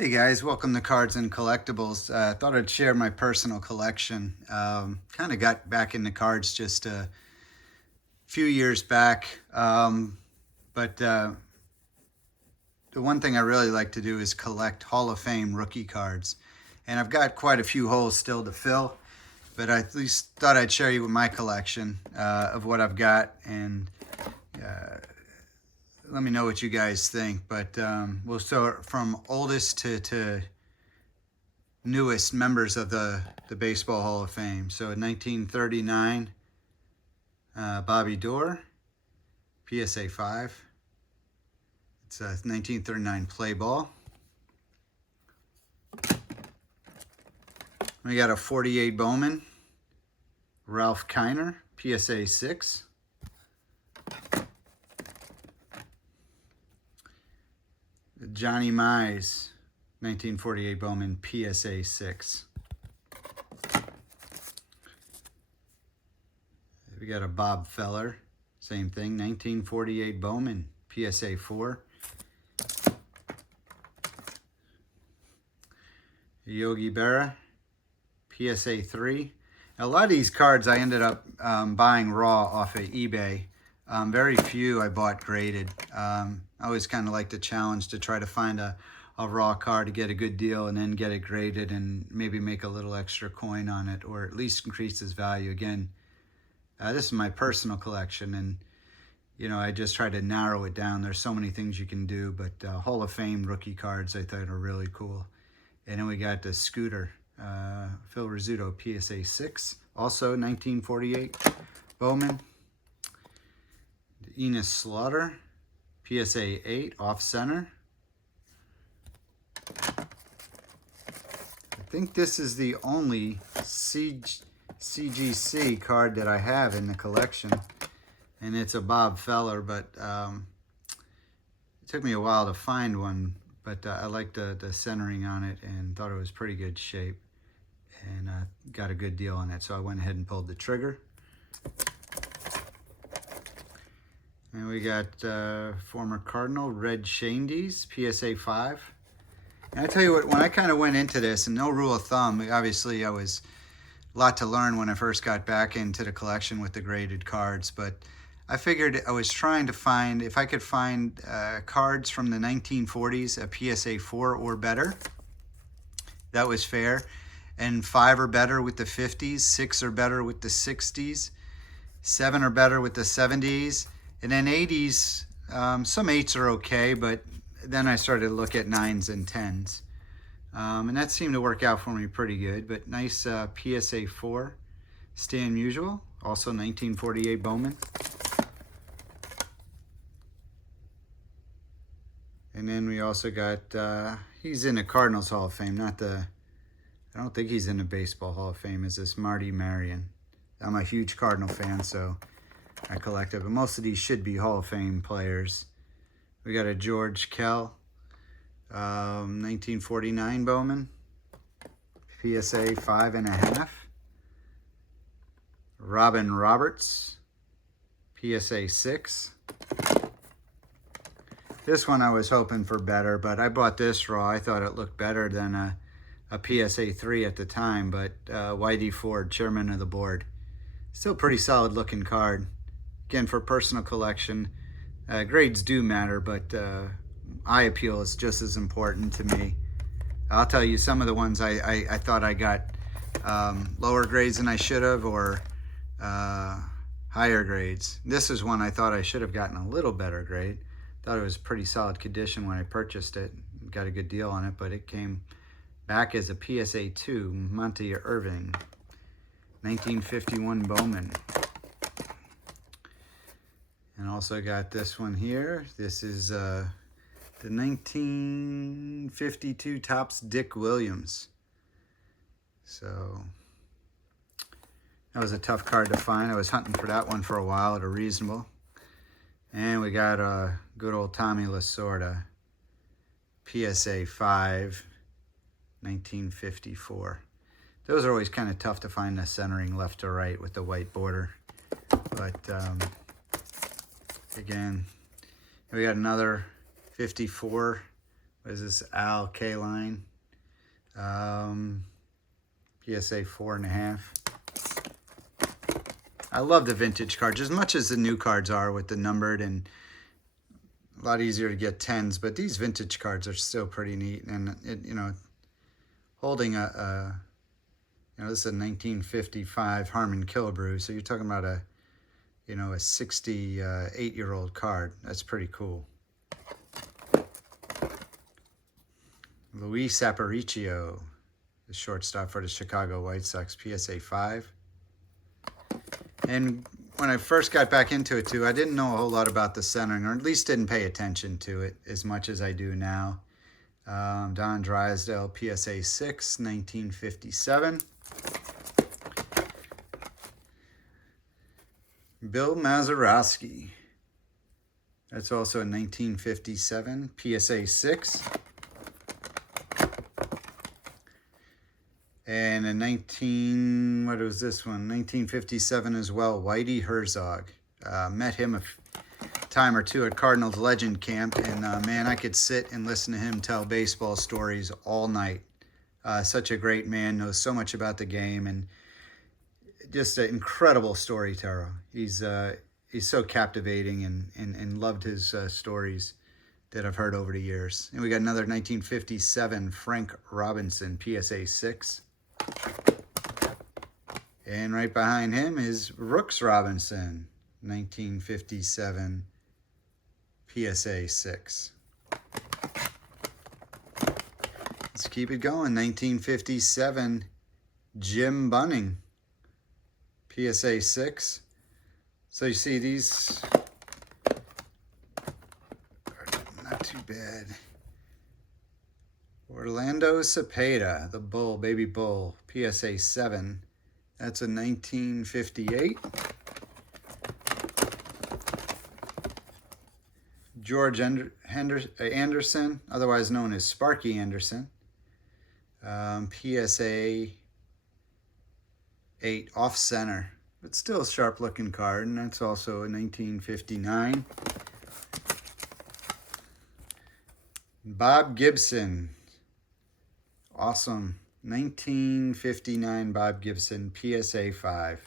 Hey guys, welcome to Cards and Collectibles. Thought I'd share my personal collection. Kind of got back into cards just a few years back, but the one thing I really like to do is collect Hall of Fame rookie cards. And I've got quite a few holes still to fill, but I at least thought I'd share you with my collection of what I've got, and let me know what you guys think. But we'll start from oldest to newest members of the Baseball Hall of Fame. So in 1939, Bobby Doerr, PSA 5. It's a 1939 play ball. We got a 48 Bowman, Ralph Kiner, PSA 6. Johnny Mize, 1948 Bowman, PSA 6. We got a Bob Feller, same thing, 1948 Bowman, PSA 4. Yogi Berra, PSA 3. Now, a lot of these cards I ended up buying raw off of eBay. Very few I bought graded. I always kind of like the challenge to try to find a raw card to get a good deal and then get it graded and maybe make a little extra coin on it, or at least increase its value. Again, this is my personal collection, and I just try to narrow it down. There's so many things you can do, but Hall of Fame rookie cards I thought are really cool. And then we got the Scooter, Phil Rizzuto, PSA 6, also 1948 Bowman. Enos Slaughter, PSA 8, off center. I think this is the only CGC card that I have in the collection, and it's a Bob Feller, but it took me a while to find one, but I liked the centering on it and thought it was pretty good shape, and got a good deal on it, so I went ahead and pulled the trigger. And we got former Cardinal Red Shandies, PSA 5. And I tell you what, when I kind of went into this, and no rule of thumb, obviously I was a lot to learn when I first got back into the collection with the graded cards, but I figured I was trying to find, if I could find cards from the 1940s, a PSA 4 or better, that was fair, and 5 or better with the 50s, 6 or better with the 60s, 7 or better with the 70s, and then 80s, some 8s are okay, but then I started to look at 9s and 10s. And that seemed to work out for me pretty good, but nice PSA 4, Stan Musial, also 1948 Bowman. And then we also got, he's in the Cardinals Hall of Fame, I don't think he's in the Baseball Hall of Fame, is this Marty Marion. I'm a huge Cardinal fan, so I collected, but most of these should be Hall of Fame players. We got a George Kell, 1949 Bowman, PSA 5.5. Robin Roberts, PSA 6. This one I was hoping for better, but I bought this raw. I thought it looked better than a PSA 3 at the time, but Whitey Ford, chairman of the board. Still pretty solid looking card. Again, for personal collection, grades do matter, but eye appeal is just as important to me. I'll tell you some of the ones I thought I got lower grades than I should have, or higher grades. This is one I thought I should have gotten a little better grade. Thought it was pretty solid condition when I purchased it. Got a good deal on it, but it came back as a PSA 2, Monty Irving, 1951 Bowman. And also got this one here. This is the 1952 Topps Dick Williams. So that was a tough card to find. I was hunting for that one for a while at a reasonable. And we got a good old Tommy Lasorda, PSA 5, 1954. Those are always kind of tough to find the centering left to right with the white border. But again, we got another 54 What is this? Al K-Line. PSA 4.5. I love the vintage cards as much as the new cards are with the numbered, and a lot easier to get 10s, but these vintage cards are still pretty neat. And it, you know, holding you know, this is a 1955 Harmon Killebrew, so you're talking about a, you know, a 68-year-old card. That's pretty cool. Luis Aparicio, the shortstop for the Chicago White Sox, PSA 5. And when I first got back into it too, I didn't know a whole lot about the centering, or at least didn't pay attention to it as much as I do now. Don Drysdale, PSA 6, 1957. Bill Mazeroski. That's also a 1957, PSA 6. And a what was this one? 1957 as well, Whitey Herzog. Met him a time or two at Cardinals Legend Camp, and man, I could sit and listen to him tell baseball stories all night. Such a great man, knows so much about the game, and just an incredible storyteller. He's so captivating, and loved his stories that I've heard over the years. And we got another 1957 Frank Robinson, PSA 6. And right behind him is Brooks Robinson, 1957 PSA 6. Let's keep it going. 1957 Jim Bunning, PSA 6. So you see these are not too bad. Orlando Cepeda, the Bull, Baby Bull, PSA 7. That's a 1958. George Anderson, otherwise known as Sparky Anderson, PSA 8, off center, but still a sharp looking card, and that's also a 1959. Bob Gibson, awesome, 1959 Bob Gibson, PSA 5.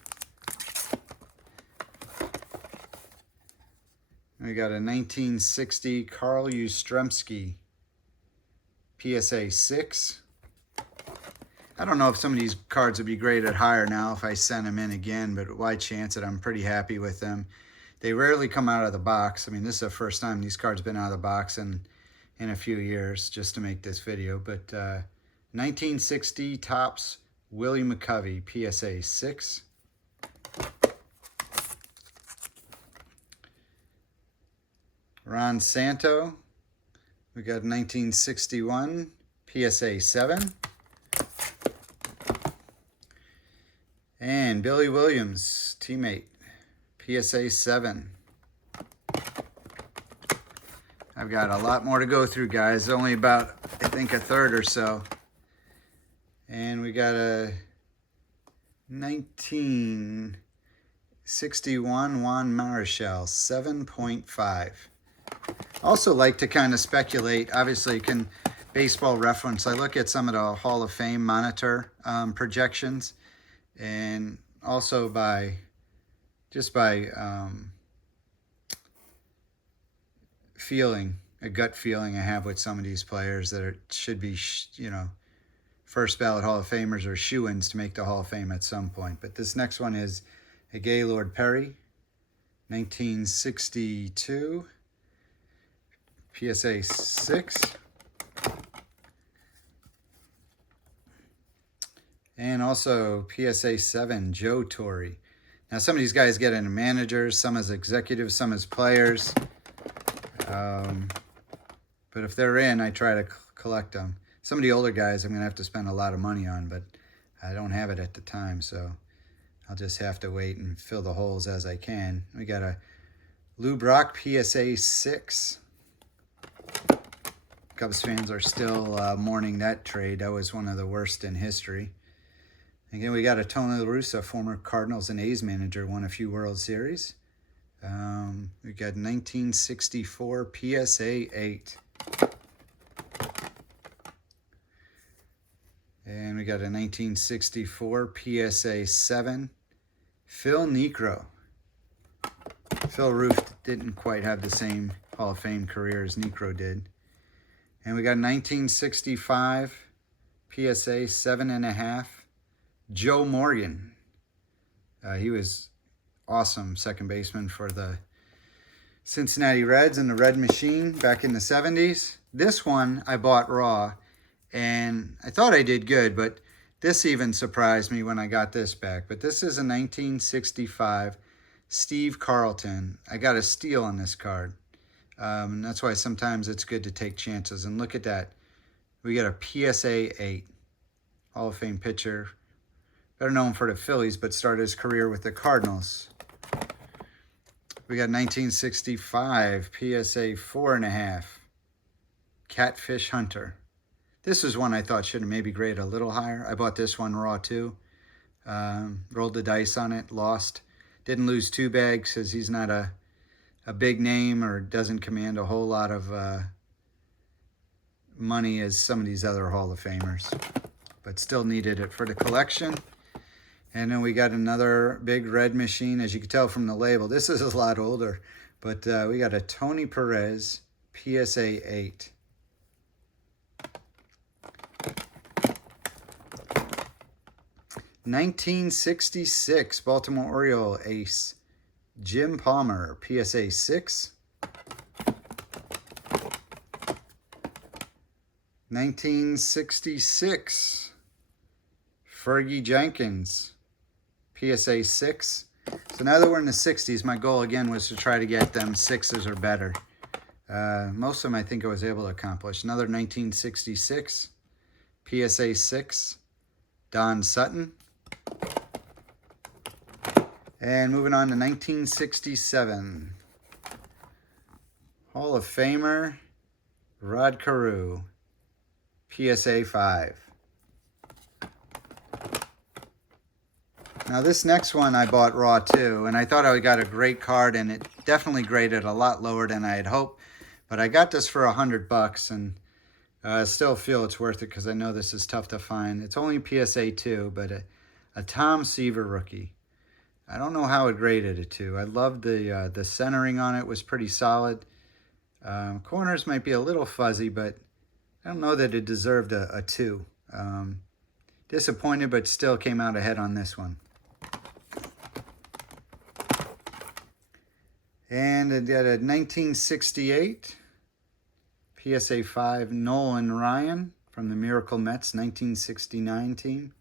We got a 1960 Carl Yastrzemski, PSA 6. I don't know if some of these cards would be graded higher now if I sent them in again, but why chance it? I'm pretty happy with them. They rarely come out of the box. I mean, this is the first time these cards have been out of the box in a few years, just to make this video. But 1960 Topps Willie McCovey, PSA 6. Ron Santo, we got 1961 PSA 7. And Billy Williams, teammate, PSA 7. I've got a lot more to go through, guys. Only about, I think, a third or so. And we got a 1961 Juan Marichal, 7.5. Also like to kind of speculate. Obviously, you can baseball reference. I look at some of the Hall of Fame monitor projections, and also by feeling, a gut feeling I have with some of these players that should be, you know, first ballot Hall of Famers or shoo-ins to make the Hall of Fame at some point. But this next one is a Gaylord Perry, 1962, PSA 6. And also PSA 7, Joe Torre. Now some of these guys get into managers, some as executives, some as players. But if they're in, I try to collect them. Some of the older guys I'm going to have to spend a lot of money on, but I don't have it at the time, so I'll just have to wait and fill the holes as I can. We got a Lou Brock PSA 6. Cubs fans are still mourning that trade. That was one of the worst in history. Again, we got a Tony La Russa, former Cardinals and A's manager, won a few World Series. We got 1964 PSA 8. we got a 1964 PSA 7 Phil Niekro. Phil Roof didn't quite have the same Hall of Fame career as Niekro did. And we got 1965 PSA 7.5 Joe Morgan. He was awesome second baseman for the Cincinnati Reds and the Red Machine back in the 70s. This one I bought raw, and I thought I did good, but this even surprised me when I got this back. But this is a 1965 Steve Carlton. I got a steal on this card. And that's why sometimes it's good to take chances. And look at that. We got a PSA 8. Hall of Fame pitcher. Better known for the Phillies, but started his career with the Cardinals. We got 1965 PSA 4.5 Catfish Hunter. This is one I thought should have maybe graded a little higher. I bought this one raw too. Rolled the dice on it, lost. Didn't lose too bad because he's not a big name or doesn't command a whole lot of money as some of these other Hall of Famers. But still needed it for the collection. And then we got another big Red Machine, as you can tell from the label. This is a lot older, but we got a Tony Perez PSA 8. '66 Baltimore Oriole ace Jim Palmer PSA 6. 1966 Fergie Jenkins PSA 6. So now that we're in the 60s, my goal again was to try to get them 6s or better. Most of them I think I was able to accomplish. Another 1966 PSA 6 Don Sutton. And moving on to 1967 Hall of Famer Rod Carew PSA 5. Now this next one I bought raw too, and I thought I got a great card, and it definitely graded a lot lower than I had hoped. But I got this for $100, and I still feel it's worth it because I know this is tough to find. It's only PSA 2, but a Tom Seaver rookie. I don't know how it graded a 2. I loved the centering on it was pretty solid. Corners might be a little fuzzy, but I don't know that it deserved a 2. Disappointed, but still came out ahead on this one. And it got a 1968 PSA 5 Nolan Ryan from the Miracle Mets 1969 team.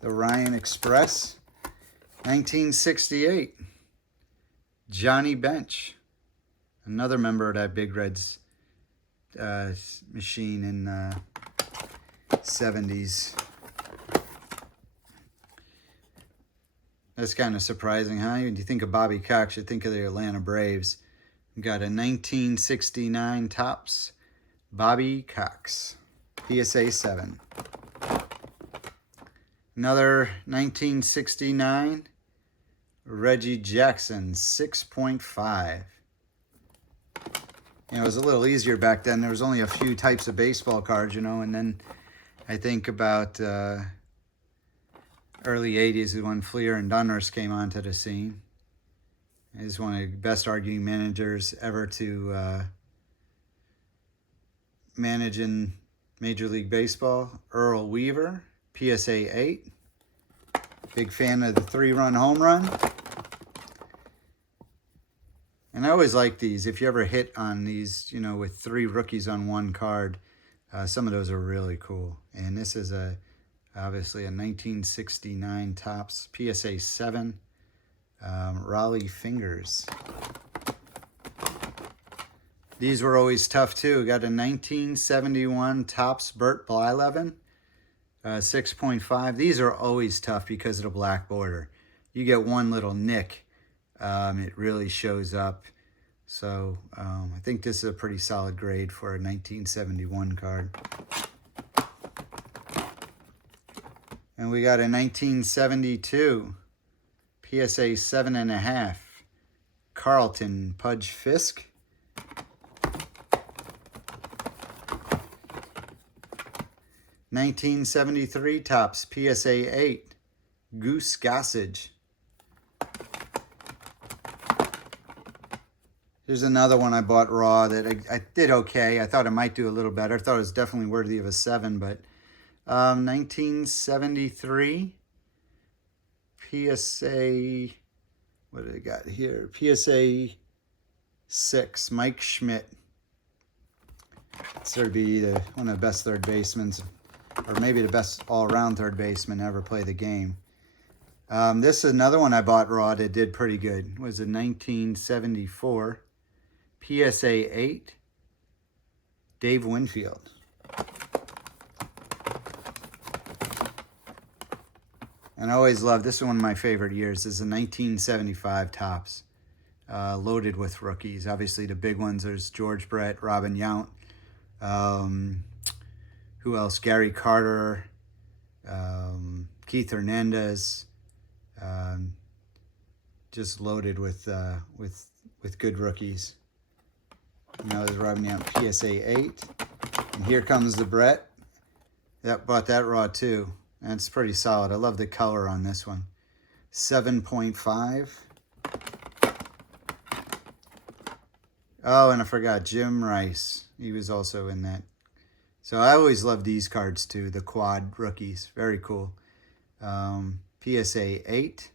The Ryan Express. 1968 Johnny Bench, another member of that Big Reds machine in 70s. That's kind of surprising, huh? When you think of Bobby Cox, you think of the Atlanta Braves. We got a 1969 Topps Bobby Cox PSA 7. Another 1969 Reggie Jackson 6.5. You know, it was a little easier back then. There was only a few types of baseball cards, you know, and then I think about early 80s is when Fleer and Donruss came onto the scene. He's one of the best arguing managers ever to manage in Major League Baseball. Earl Weaver, PSA 8. Big fan of the 3-run home run. And I always like these. If you ever hit on these, you know, with 3 rookies on one card, some of those are really cool. And this is obviously a 1969 Topps PSA 7 Raleigh Fingers. These were always tough too. Got a 1971 Topps Burt Blyleven 6.5. These are always tough because of the black border. You get one little nick, it really shows up. So I think this is a pretty solid grade for a 1971 card. And we got a 1972 PSA 7.5 Carlton Pudge Fisk. 1973 Topps PSA 8, Goose Gossage. Here's another one I bought raw that I did okay. I thought it might do a little better. I thought it was definitely worthy of a 7, but 1973 PSA, what do I got here? PSA 6, Mike Schmidt. This would be one of the best third basemen, or maybe the best all-around third baseman ever play the game. This is another one I bought raw that did pretty good. It was a 1974 PSA 8, Dave Winfield. And I always loved, this is one of my favorite years, this is a 1975 Topps, loaded with rookies. Obviously the big ones, there's George Brett, Robin Yount, who else? Gary Carter, Keith Hernandez, just loaded with good rookies. Now there's Robin Yount, PSA 8. And here comes the Brett. Bought that raw too. That's pretty solid. I love the color on this one. 7.5. Oh, and I forgot Jim Rice. He was also in that. So I always love these cards too, the quad rookies. Very cool. PSA 8.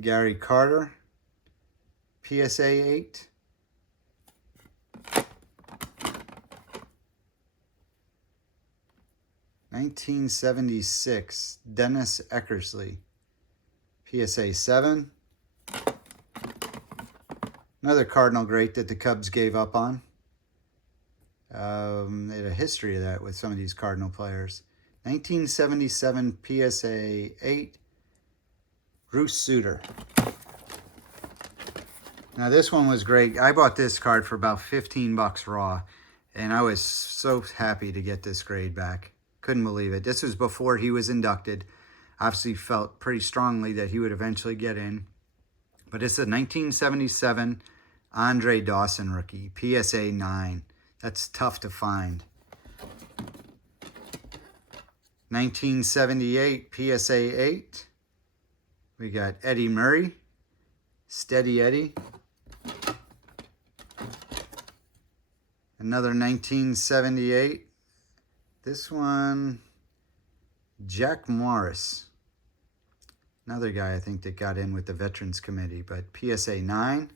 Gary Carter. PSA 8. (1976) Dennis Eckersley. PSA 7. Another Cardinal great that the Cubs gave up on. They had a history of that with some of these Cardinal players. 1977 PSA 8, Bruce Sutter. Now this one was great. I bought this card for about 15 bucks raw, and I was so happy to get this grade back. Couldn't believe it. This was before he was inducted. Obviously felt pretty strongly that he would eventually get in. But it's a 1977 Andre Dawson rookie, PSA 9. That's tough to find. 1978 PSA 8. We got Eddie Murray, Steady Eddie. Another 1978. This one, Jack Morris. Another guy I think that got in with the Veterans Committee, but PSA 9.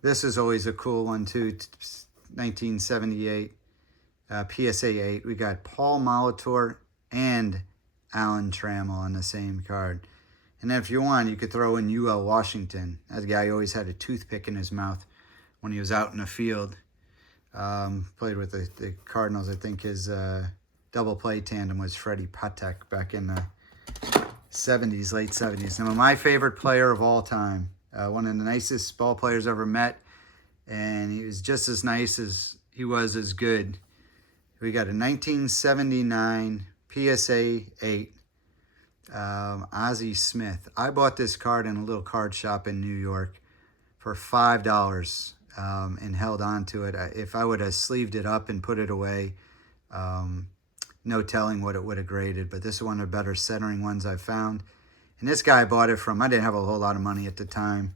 This is always a cool one too, 1978 PSA 8. We got Paul Molitor and Alan Trammell on the same card. And if you want, you could throw in UL Washington. That guy always had a toothpick in his mouth when he was out in the field. Played with the Cardinals. I think his double play tandem was Freddie Patek back in the 70s, late 70s. And my favorite player of all time. One of the nicest ball players I ever met. And he was just as nice as he was as good. We got a 1979 PSA 8, Ozzie Smith. I bought this card in a little card shop in New York for $5 and held on to it. If I would have sleeved it up and put it away, no telling what it would have graded. But this is one of the better centering ones I've found. And this guy I bought it from, I didn't have a whole lot of money at the time.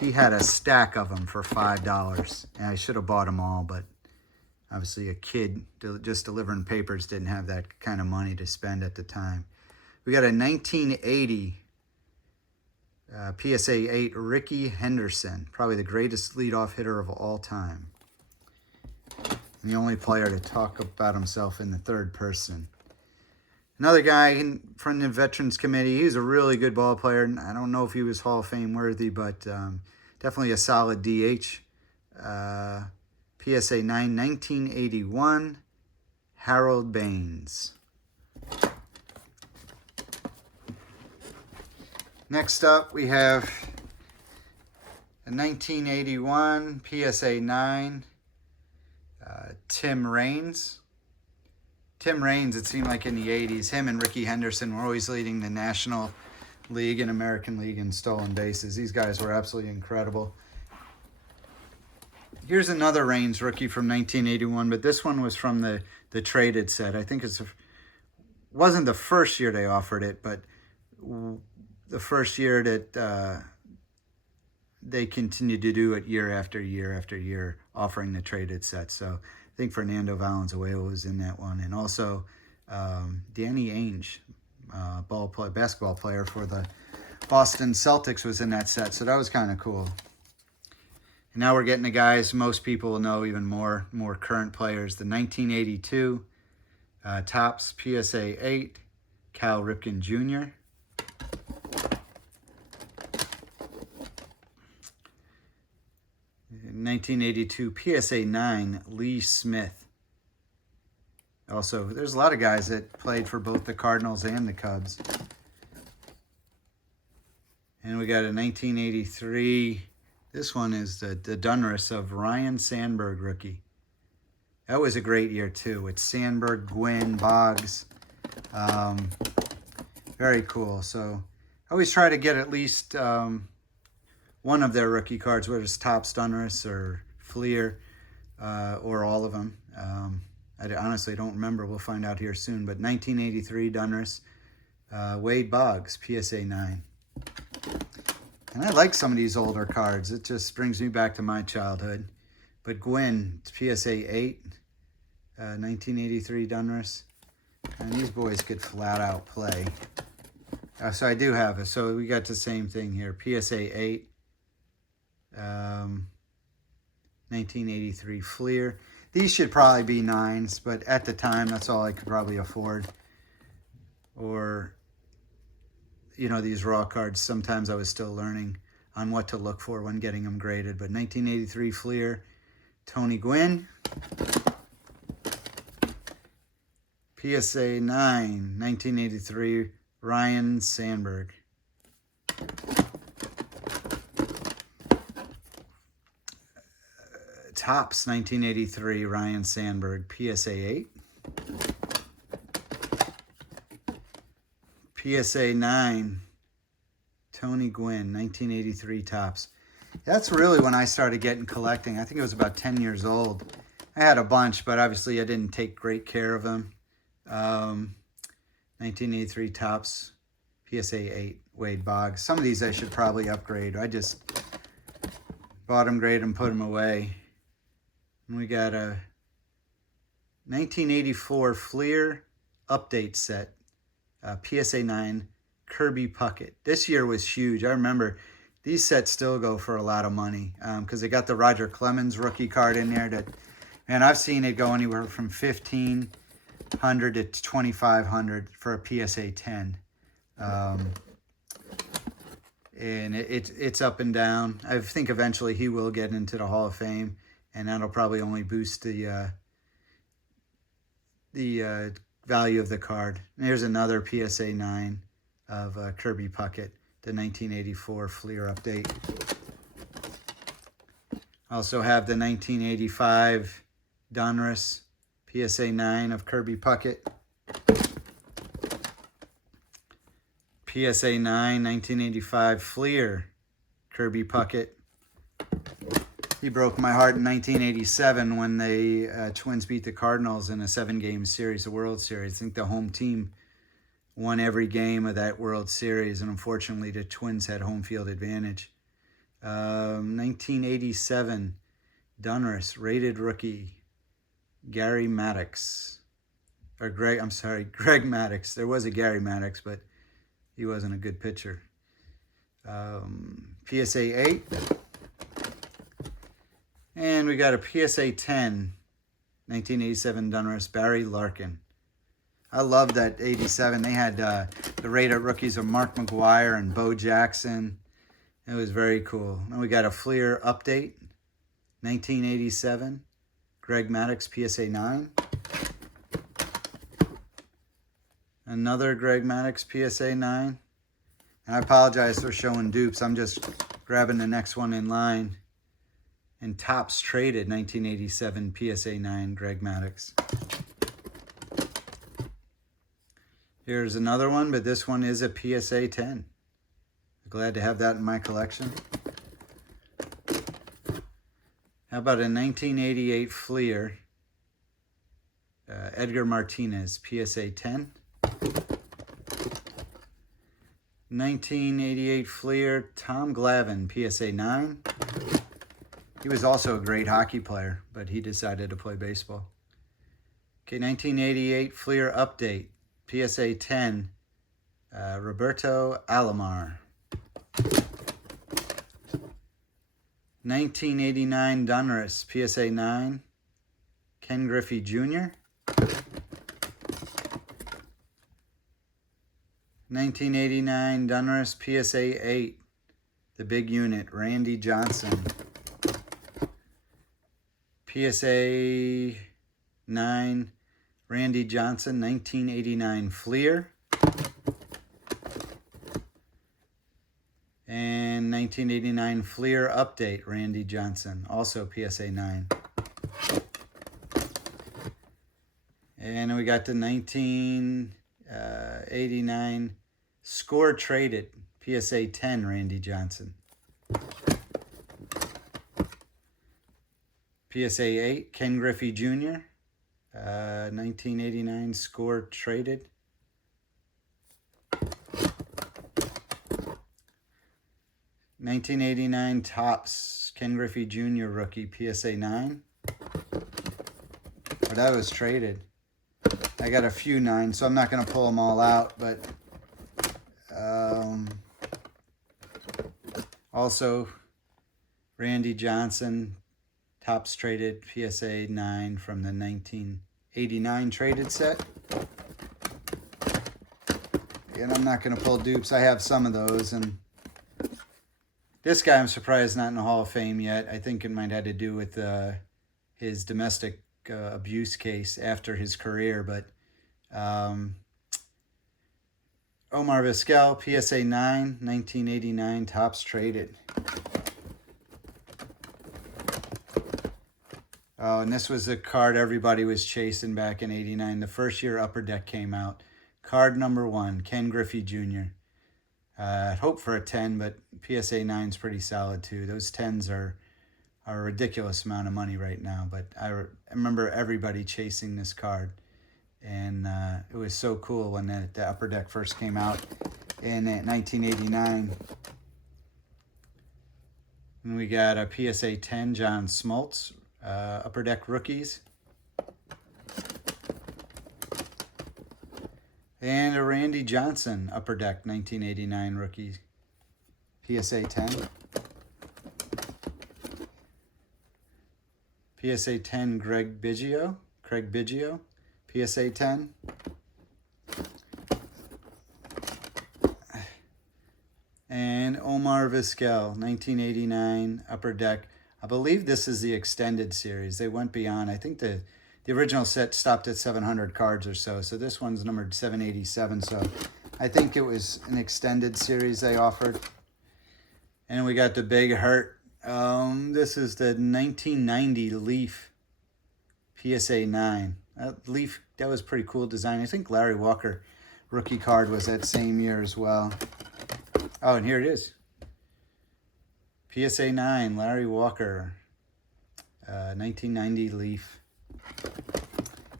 He had a stack of them for $5. And I should have bought them all, but obviously a kid just delivering papers didn't have that kind of money to spend at the time. We got a 1980 PSA 8 Ricky Henderson, probably the greatest leadoff hitter of all time. And the only player to talk about himself in the third person. Another guy from the Veterans Committee. He was a really good ball player. I don't know if he was Hall of Fame worthy, but definitely a solid DH. PSA 9, 1981, Harold Baines. Next up, we have a 1981 PSA 9, Tim Raines. Tim Raines, it seemed like in the 80s, him and Ricky Henderson were always leading the National League and American League in stolen bases. These guys were absolutely incredible. Here's another Reigns rookie from 1981, but this one was from the traded set. I think wasn't the first year they offered it, but the first year that they continued to do it year after year after year, offering the traded set. So I think Fernando Valenzuela was in that one, and also Danny Ainge, basketball player for the Boston Celtics, was in that set. So that was kind of cool. And now we're getting the guys most people will know, even more current players. The 1982 Topps PSA 8, Cal Ripken Jr. In 1982 PSA 9, Lee Smith. Also, there's a lot of guys that played for both the Cardinals and the Cubs. And we got a 1983. This one is the Donruss of Ryan Sandberg rookie. That was a great year too, with Sandberg, Gwynn, Boggs. Very cool. So I always try to get at least one of their rookie cards, whether it's Topps, Donruss, or Fleer, or all of them. I honestly don't remember. We'll find out here soon. But 1983 Donruss, Wade Boggs, PSA 9. And I like some of these older cards. It just brings me back to my childhood. But Gwynn, PSA 8, 1983 Donruss. And these boys could flat out play. So I do have it. So we got the same thing here. PSA 8, 1983 Fleer. These should probably be 9s, but at the time, that's all I could probably afford. Or, you know, these raw cards, sometimes I was still learning on what to look for when getting them graded. But 1983 Fleer, Tony Gwynn. PSA 9, 1983 Ryan Sandberg. Topps 1983 Ryan Sandberg, PSA 8. PSA 9, Tony Gwynn, 1983 Topps. That's really when I started getting collecting. I think it was about 10 years old. I had a bunch, but obviously I didn't take great care of them. 1983 Topps, PSA 8, Wade Boggs. Some of these I should probably upgrade. I just bought them, graded them, put them away. And we got a 1984 Fleer update set, PSA 9, Kirby Puckett. This year was huge. I remember these sets still go for a lot of money because they got the Roger Clemens rookie card in there. That, and I've seen it go anywhere from $1,500 to $2,500 for a PSA 10. And it's up and down. I think eventually he will get into the Hall of Fame, and that'll probably only boost the value of the card. And here's another PSA 9 of Kirby Puckett, the 1984 Fleer update. Also have the 1985 Donruss PSA 9 of Kirby Puckett. PSA 9, 1985 Fleer, Kirby Puckett. He broke my heart in 1987 when the Twins beat the Cardinals in a 7-game series, the World Series. I think the home team won every game of that World Series, and unfortunately the Twins had home field advantage. 1987 Donruss, rated rookie, Gary Maddox. Or Greg Maddox. There was a Gary Maddox, but he wasn't a good pitcher. PSA 8. And we got a PSA 10, 1987 Donruss, Barry Larkin. I love that 87. They had the rated rookies of Mark McGwire and Bo Jackson. It was very cool. And we got a Fleer update, 1987, Greg Maddox, PSA 9. Another Greg Maddox, PSA 9. And I apologize for showing dupes. I'm just grabbing the next one in line. And Topps traded 1987 PSA 9 Greg Maddox. Here's another one, but this one is a PSA 10. Glad to have that in my collection. How about a 1988 Fleer, Edgar Martinez, PSA 10. 1988 Fleer, Tom Glavine, PSA 9. He was also a great hockey player, but he decided to play baseball. Okay, 1988 Fleer Update, PSA 10, Roberto Alomar. 1989 Donruss, PSA 9, Ken Griffey Jr. 1989 Donruss, PSA 8, the big unit, Randy Johnson. PSA 9, Randy Johnson. 1989 Fleer. And 1989 Fleer Update, Randy Johnson, also PSA 9. And we got the 1989 Score Traded, PSA 10, Randy Johnson. PSA 8, Ken Griffey Jr., 1989 Score Traded. '89 Topps, Ken Griffey Jr. rookie, PSA 9. Oh, that was traded. I got a few 9s, so I'm not going to pull them all out, but also Randy Johnson, Topps traded, PSA 9 from the 1989 traded set. And I'm not going to pull dupes. I have some of those, and this guy, I'm surprised not in the Hall of Fame yet. I think it might have to do with his domestic abuse case after his career. But Omar Vizquel, PSA 9, 1989, Topps traded. Oh, and this was the card everybody was chasing back in '89. The first year Upper Deck came out. Card number 1, Ken Griffey Jr. I'd hope for a 10, but PSA 9's pretty solid too. Those 10s are a ridiculous amount of money right now, but I remember everybody chasing this card, and it was so cool when the Upper Deck first came out in 1989. And we got a PSA 10, John Smoltz, Upper Deck rookies. And a Randy Johnson, Upper Deck, 1989 rookie, PSA 10. PSA 10, Craig Biggio, PSA 10. And Omar Vizquel, 1989 Upper Deck. I believe this is the extended series. They went beyond. I think the original set stopped at 700 cards or so. So this one's numbered 787. So I think it was an extended series they offered. And we got the Big Hurt. This is the 1990 Leaf PSA 9. Leaf, that was pretty cool design. I think Larry Walker rookie card was that same year as well. Oh, and here it is. PSA 9, Larry Walker, 1990 Leaf.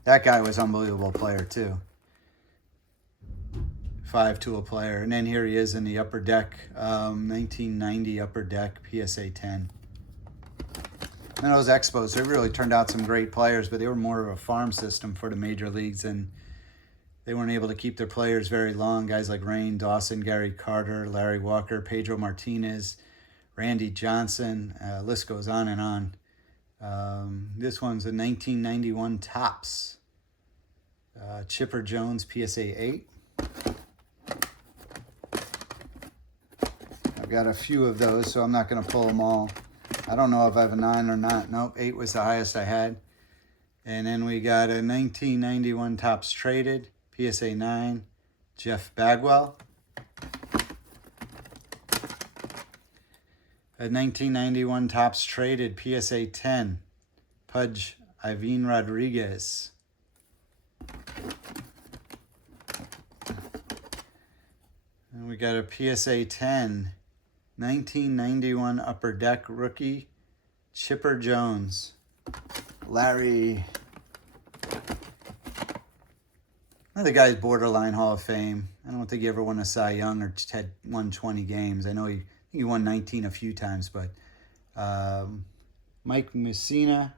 That guy was an unbelievable player too. 5-tool player. And then here he is in the Upper Deck, 1990 Upper Deck, PSA 10. And those Expos, they really turned out some great players, but they were more of a farm system for the major leagues, and they weren't able to keep their players very long. Guys like Rain Dawson, Gary Carter, Larry Walker, Pedro Martinez, Randy Johnson, list goes on and on. This one's a 1991 Topps. Chipper Jones, PSA 8. I've got a few of those, so I'm not going to pull them all. I don't know if I have a 9 or not. Nope, 8 was the highest I had. And then we got a 1991 Topps Traded, PSA 9, Jeff Bagwell. A 1991 Topps Traded, PSA 10, Pudge Ivan Rodriguez. And we got a PSA 10, 1991 Upper Deck rookie, Chipper Jones. Larry. Another guy's borderline Hall of Fame. I don't think he ever won a Cy Young or had won 20 games. I know he won 19 a few times, but Mike Messina,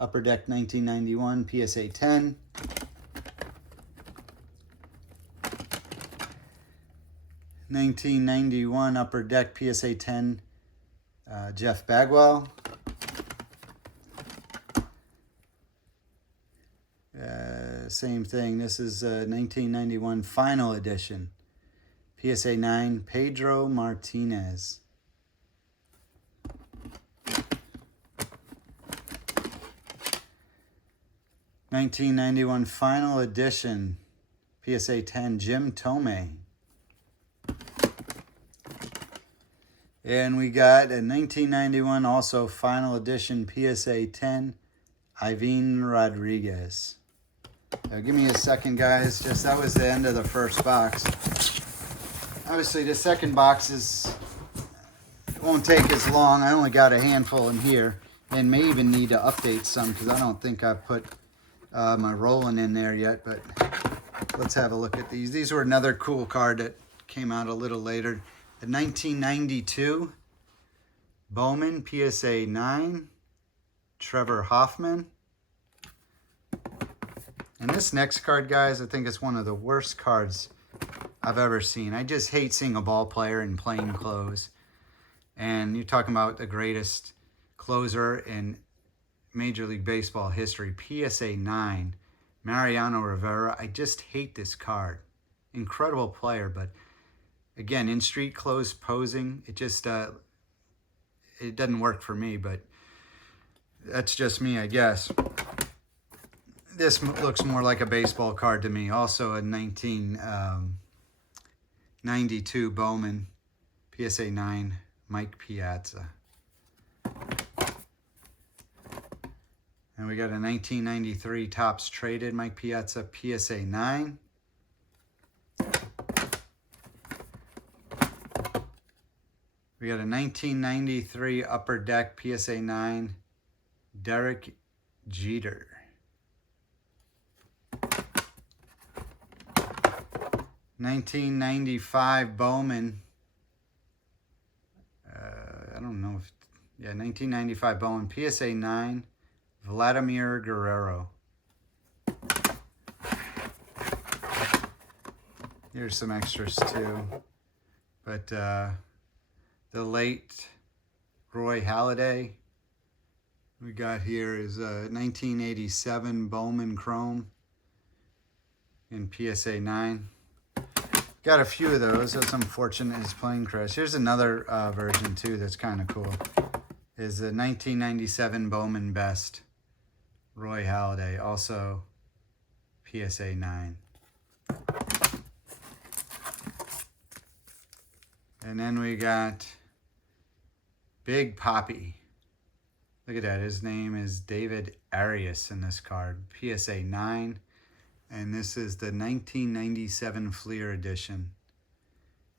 Upper Deck 1991, PSA 10. '91 Upper Deck PSA 10, Jeff Bagwell. Same thing. This is 1991 Final Edition, PSA 9, Pedro Martinez. '91 Final Edition, PSA 10, Jim Thome. And we got a 1991 also Final Edition, PSA 10, Ivan Rodriguez. Give me a second, guys. Just that was the end of the first box. Obviously, the second box won't take as long. I only got a handful in here, and may even need to update some because I don't think I've put my rolling in there yet. But let's have a look at these. These were another cool card that came out a little later. The 1992 Bowman PSA 9, Trevor Hoffman. And this next card, guys, I think it's one of the worst cards I've ever seen. I just hate seeing a ball player in plain clothes. And you're talking about the greatest closer in Major League Baseball history, PSA 9, Mariano Rivera. I just hate this card. Incredible player, but again, in street clothes posing, it just it doesn't work for me, but that's just me, I guess. This looks more like a baseball card to me. Also a 1992 Bowman PSA 9, Mike Piazza. And we got a 1993 Topps Traded Mike Piazza PSA 9. We got a 1993 Upper Deck PSA 9, Derek Jeter. '95 Bowman. I don't know if, yeah, 1995 Bowman PSA 9, Vladimir Guerrero. Here's some extras too, but the late Roy Halladay we got here is 1987 Bowman Chrome in PSA 9. Got a few of those. That's unfortunate. His plane crash. Here's another version too that's kind of cool. Is the 1997 Bowman Best, Roy Halladay, also PSA 9. And then we got Big Poppy. Look at that. His name is David Arias in this card, PSA 9. And this is the 1997 Fleer edition.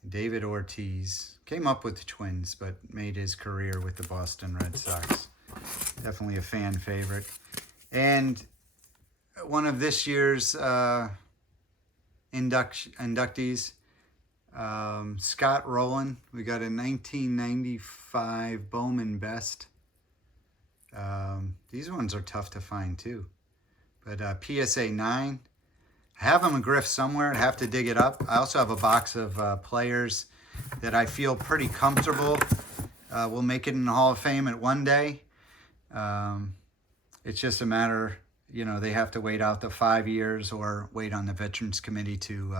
David Ortiz came up with the Twins, but made his career with the Boston Red Sox. Definitely a fan favorite. And one of this year's inductees, Scott Rowland. We got a 1995 Bowman Best. These ones are tough to find too. But PSA 9. I have them in Griff somewhere. I'd have to dig it up. I also have a box of players that I feel pretty comfortable will make it in the Hall of Fame at one day. It's just a matter, you know, they have to wait out the 5 years or wait on the Veterans Committee to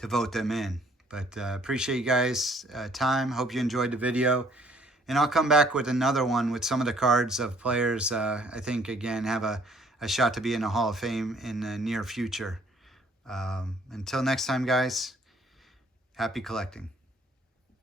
vote them in. But appreciate you guys' time. Hope you enjoyed the video. And I'll come back with another one with some of the cards of players I think, again, have a shot to be in the Hall of Fame in the near future. Until next time, guys, happy collecting.